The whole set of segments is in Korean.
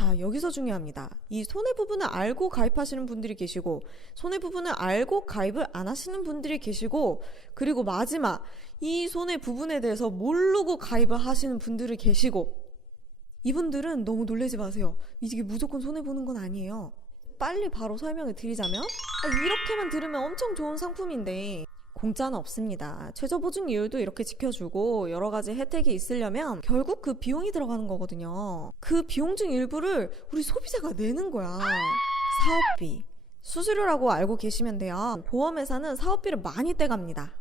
자, 여기서 중요합니다. 이 손해부분을 알고 가입하시는 분들이 계시고, 손해부분을 알고 가입을 안 하시는 분들이 계시고, 그리고 마지막, 이 손해부분에 대해서 모르고 가입을 하시는 분들이 계시고, 이분들은 너무 놀라지 마세요. 이게 무조건 손해보는 건 아니에요. 빨리 바로 설명을 드리자면, 이렇게만 들으면 엄청 좋은 상품인데 공짜는 없습니다. 최저보증이율도 이렇게 지켜주고 여러 가지 혜택이 있으려면 결국 그 비용이 들어가는 거거든요. 그 비용 중 일부를 우리 소비자가 내는 거야. 사업비, 수수료라고 알고 계시면 돼요. 보험회사는 사업비를 많이 떼갑니다.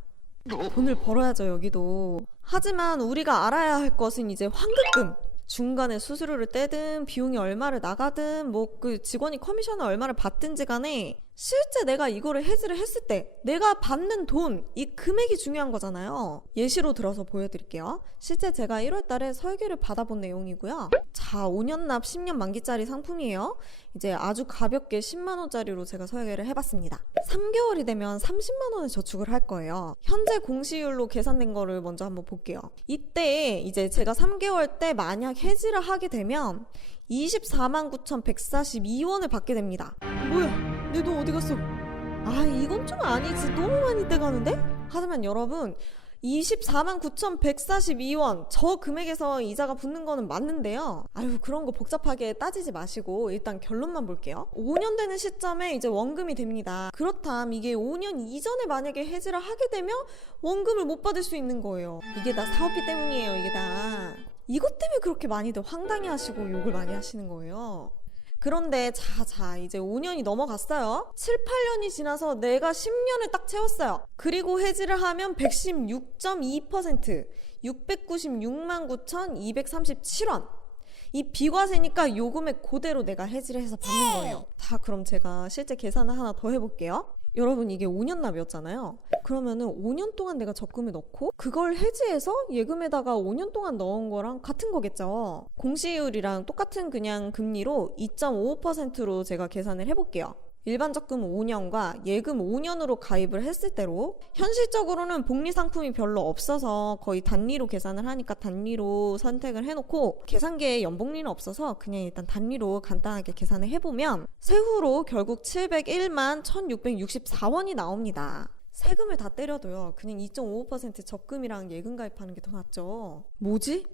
돈을 벌어야죠, 여기도. 하지만 우리가 알아야 할 것은 이제 환급금. 중간에 수수료를 떼든 비용이 얼마를 나가든 그 직원이 커미션을 얼마를 받든지 간에 실제 내가 이거를 해지를 했을 때 내가 받는 돈, 이 금액이 중요한 거잖아요. 예시로 들어서 보여드릴게요. 실제 제가 1월 달에 설계를 받아본 내용이고요. 자, 5년 납 10년 만기짜리 상품이에요. 이제 아주 가볍게 10만 원짜리로 제가 설계를 해봤습니다. 3개월이 되면 30만 원을 저축을 할 거예요. 현재 공시율로 계산된 거를 먼저 한번 볼게요. 이때 이제 제가 3개월 때 만약 해지를 하게 되면 24만 9,142원을 받게 됩니다. 뭐야? 내 돈 어디 갔어? 이건 좀 아니지. 너무 많이 떼가는데? 하지만 여러분, 24만 9,142원 저 금액에서 이자가 붙는 거는 맞는데요. 그런 거 복잡하게 따지지 마시고 일단 결론만 볼게요. 5년 되는 시점에 이제 원금이 됩니다. 그렇다면 이게 5년 이전에 만약에 해지를 하게 되면 원금을 못 받을 수 있는 거예요. 이게 다 사업비 때문이에요. 이게 다. 이것 때문에 그렇게 많이들 황당해 하시고 욕을 많이 하시는 거예요. 그런데 자 이제 5년이 넘어갔어요. 7, 8년이 지나서 내가 10년을 딱 채웠어요. 그리고 해지를 하면 116.2% 696만 9,237원. 이 비과세니까 요 금액 그대로 내가 해지를 해서 받는 거예요. 자, 그럼 제가 실제 계산을 하나 더 해볼게요. 여러분, 이게 5년 납이었잖아요. 그러면은 5년 동안 내가 적금을 넣고 그걸 해지해서 예금에다가 5년 동안 넣은 거랑 같은 거겠죠. 공시율이랑 똑같은 그냥 금리로 2.55%로 제가 계산을 해볼게요. 일반 적금 5년과 예금 5년으로 가입을 했을 때로 현실적으로는 복리 상품이 별로 없어서 거의 단리로 계산을 하니까 단리로 선택을 해놓고 계산기에 연복리는 없어서 그냥 일단 단리로 간단하게 계산을 해보면 세후로 결국 701만 1664원이 나옵니다. 세금을 다 때려도요, 그냥 2.55% 적금이랑 예금 가입하는 게 더 낫죠. 뭐지?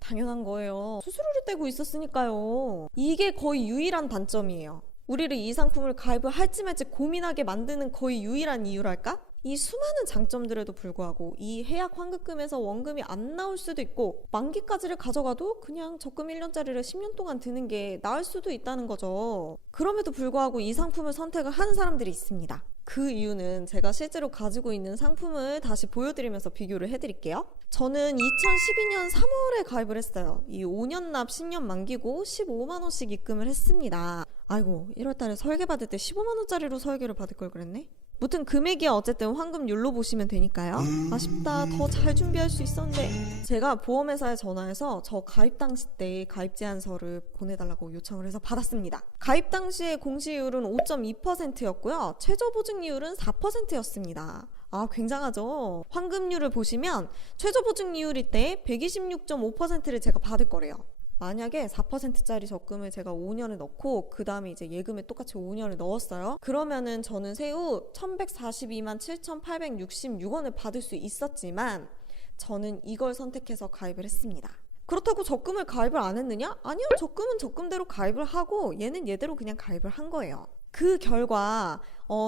당연한 거예요. 수수료를 떼고 있었으니까요. 이게 거의 유일한 단점이에요. 우리를 이 상품을 가입을 할지 말지 고민하게 만드는 거의 유일한 이유랄까? 이 수많은 장점들에도 불구하고 이 해약 환급금에서 원금이 안 나올 수도 있고 만기까지를 가져가도 그냥 적금 1년짜리를 10년 동안 드는 게 나을 수도 있다는 거죠. 그럼에도 불구하고 이 상품을 선택을 하는 사람들이 있습니다. 그 이유는 제가 실제로 가지고 있는 상품을 다시 보여드리면서 비교를 해드릴게요. 저는 2012년 3월에 가입을 했어요. 이 5년 납 10년 만기고 15만원씩 입금을 했습니다. 1월 달에 설계 받을 때 15만원짜리로 설계를 받을 걸 그랬네? 무튼 금액이 어쨌든 환급률로 보시면 되니까요. 아쉽다. 더 잘 준비할 수 있었는데. 제가 보험회사에 전화해서 저 가입 당시 때 가입 제안서를 보내달라고 요청을 해서 받았습니다. 가입 당시의 공시율은 5.2%였고요. 최저보증이율은 4%였습니다. 굉장하죠? 환급률을 보시면 최저보증이율일 때 126.5%를 제가 받을 거래요. 만약에 4%짜리 적금을 제가 5년을 넣고 그 다음에 이제 예금에 똑같이 5년을 넣었어요. 그러면은 저는 세후 1142만 7,866원을 받을 수 있었지만 저는 이걸 선택해서 가입을 했습니다. 그렇다고 적금을 가입을 안 했느냐? 아니요. 적금은 적금대로 가입을 하고 얘는 얘대로 그냥 가입을 한 거예요. 그 결과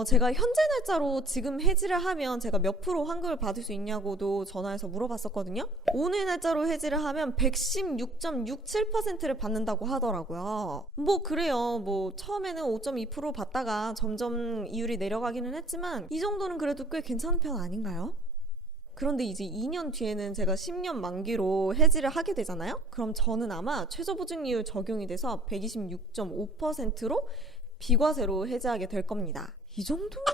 제가 현재 날짜로 지금 해지를 하면 제가 몇 프로 환급을 받을 수 있냐고도 전화해서 물어봤었거든요. 오늘 날짜로 해지를 하면 116.67%를 받는다고 하더라고요. 그래요. 처음에는 5.2% 받다가 점점 이율이 내려가기는 했지만 이 정도는 그래도 꽤 괜찮은 편 아닌가요? 그런데 이제 2년 뒤에는 제가 10년 만기로 해지를 하게 되잖아요. 그럼 저는 아마 최저보증이율 적용이 돼서 126.5%로 비과세로 해지하게 될 겁니다. 이 정도면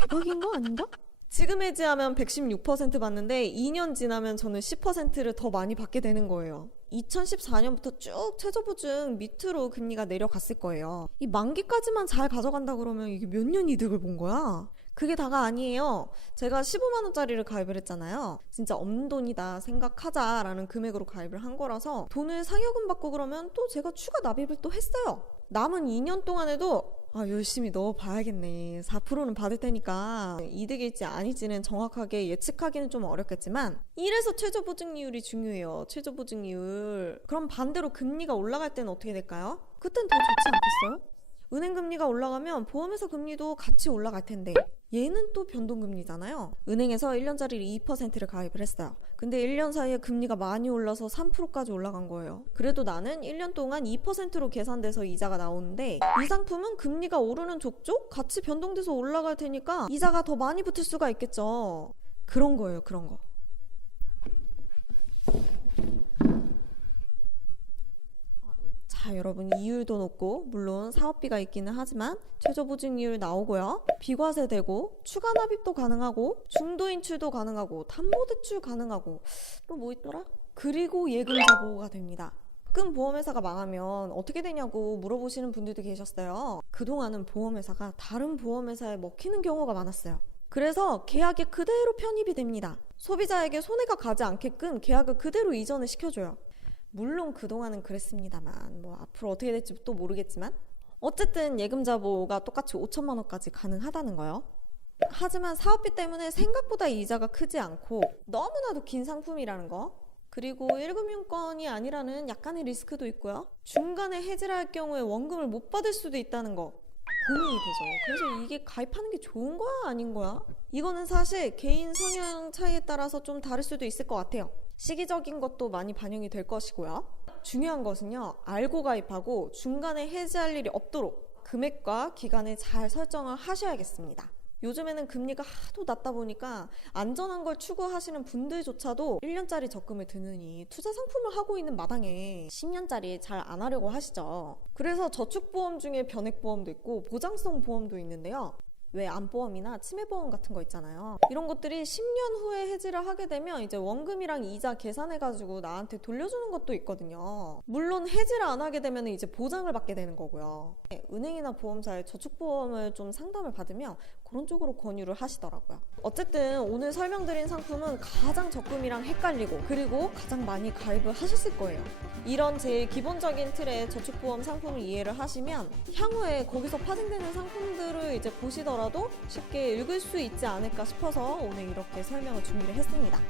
대박인 거 아닌가? 지금 해지하면 116% 받는데 2년 지나면 저는 10%를 더 많이 받게 되는 거예요. 2014년부터 쭉 최저보증 밑으로 금리가 내려갔을 거예요. 이 만기까지만 잘 가져간다 그러면 이게 몇 년 이득을 본 거야? 그게 다가 아니에요. 제가 15만 원짜리를 가입을 했잖아요. 진짜 없는 돈이다 생각하자라는 금액으로 가입을 한 거라서 돈을 상여금 받고 그러면 또 제가 추가 납입을 또 했어요. 남은 2년 동안에도 열심히 넣어봐야겠네. 4%는 받을 테니까 이득일지 아닐지는 정확하게 예측하기는 좀 어렵겠지만 이래서 최저보증이율이 중요해요. 최저보증이율. 그럼 반대로 금리가 올라갈 때는 어떻게 될까요? 그땐 더 좋지 않겠어요? 은행 금리가 올라가면 보험회사 금리도 같이 올라갈 텐데 얘는 또 변동금리잖아요. 은행에서 1년짜리 2%를 가입을 했어요. 근데 1년 사이에 금리가 많이 올라서 3%까지 올라간 거예요. 그래도 나는 1년 동안 2%로 계산돼서 이자가 나오는데 이 상품은 금리가 오르는 족족 같이 변동돼서 올라갈 테니까 이자가 더 많이 붙을 수가 있겠죠. 그런 거예요, 그런 거. 자, 여러분 이율도 높고 물론 사업비가 있기는 하지만 최저보증이율 나오고요. 비과세되고 추가 납입도 가능하고 중도 인출도 가능하고 담보대출 가능하고 또 뭐 있더라? 그리고 예금자 보호가 됩니다. 가끔 보험회사가 망하면 어떻게 되냐고 물어보시는 분들도 계셨어요. 그동안은 보험회사가 다른 보험회사에 먹히는 경우가 많았어요. 그래서 계약에 그대로 편입이 됩니다. 소비자에게 손해가 가지 않게끔 계약을 그대로 이전을 시켜줘요. 물론 그동안은 그랬습니다만 뭐 앞으로 어떻게 될지 또 모르겠지만 어쨌든 예금자 보호가 똑같이 5천만 원까지 가능하다는 거예요. 하지만 사업비 때문에 생각보다 이자가 크지 않고 너무나도 긴 상품이라는 거, 그리고 1금융권이 아니라는 약간의 리스크도 있고요. 중간에 해지를 할 경우에 원금을 못 받을 수도 있다는 거 고민이 되죠. 그래서 이게 가입하는 게 좋은 거야 아닌 거야? 이거는 사실 개인 성향 차이에 따라서 좀 다를 수도 있을 것 같아요. 시기적인 것도 많이 반영이 될 것이고요. 중요한 것은요, 알고 가입하고 중간에 해지할 일이 없도록 금액과 기간을 잘 설정을 하셔야겠습니다. 요즘에는 금리가 하도 낮다 보니까 안전한 걸 추구하시는 분들조차도 1년짜리 적금을 드느니 투자 상품을 하고 있는 마당에 10년짜리 잘 안 하려고 하시죠. 그래서 저축보험 중에 변액보험도 있고 보장성 보험도 있는데요. 왜 암보험이나 치매보험 같은 거 있잖아요. 이런 것들이 10년 후에 해지를 하게 되면 이제 원금이랑 이자 계산해가지고 나한테 돌려주는 것도 있거든요. 물론 해지를 안 하게 되면 이제 보장을 받게 되는 거고요. 은행이나 보험사에 저축보험을 좀 상담을 받으면 그런 쪽으로 권유를 하시더라고요. 어쨌든 오늘 설명드린 상품은 가장 적금이랑 헷갈리고 그리고 가장 많이 가입을 하셨을 거예요. 이런 제일 기본적인 틀의 저축보험 상품을 이해를 하시면 향후에 거기서 파생되는 상품들을 이제 보시더라도 쉽게 읽을 수 있지 않을까 싶어서 오늘 이렇게 설명을 준비를 했습니다.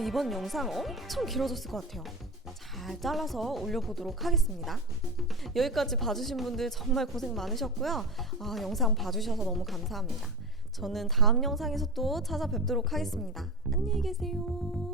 이번 영상 엄청 길어졌을 것 같아요. 잘 잘라서 올려보도록 하겠습니다. 여기까지 봐주신 분들 정말 고생 많으셨고요. 영상 봐주셔서 너무 감사합니다. 저는 다음 영상에서 또 찾아뵙도록 하겠습니다. 안녕히 계세요.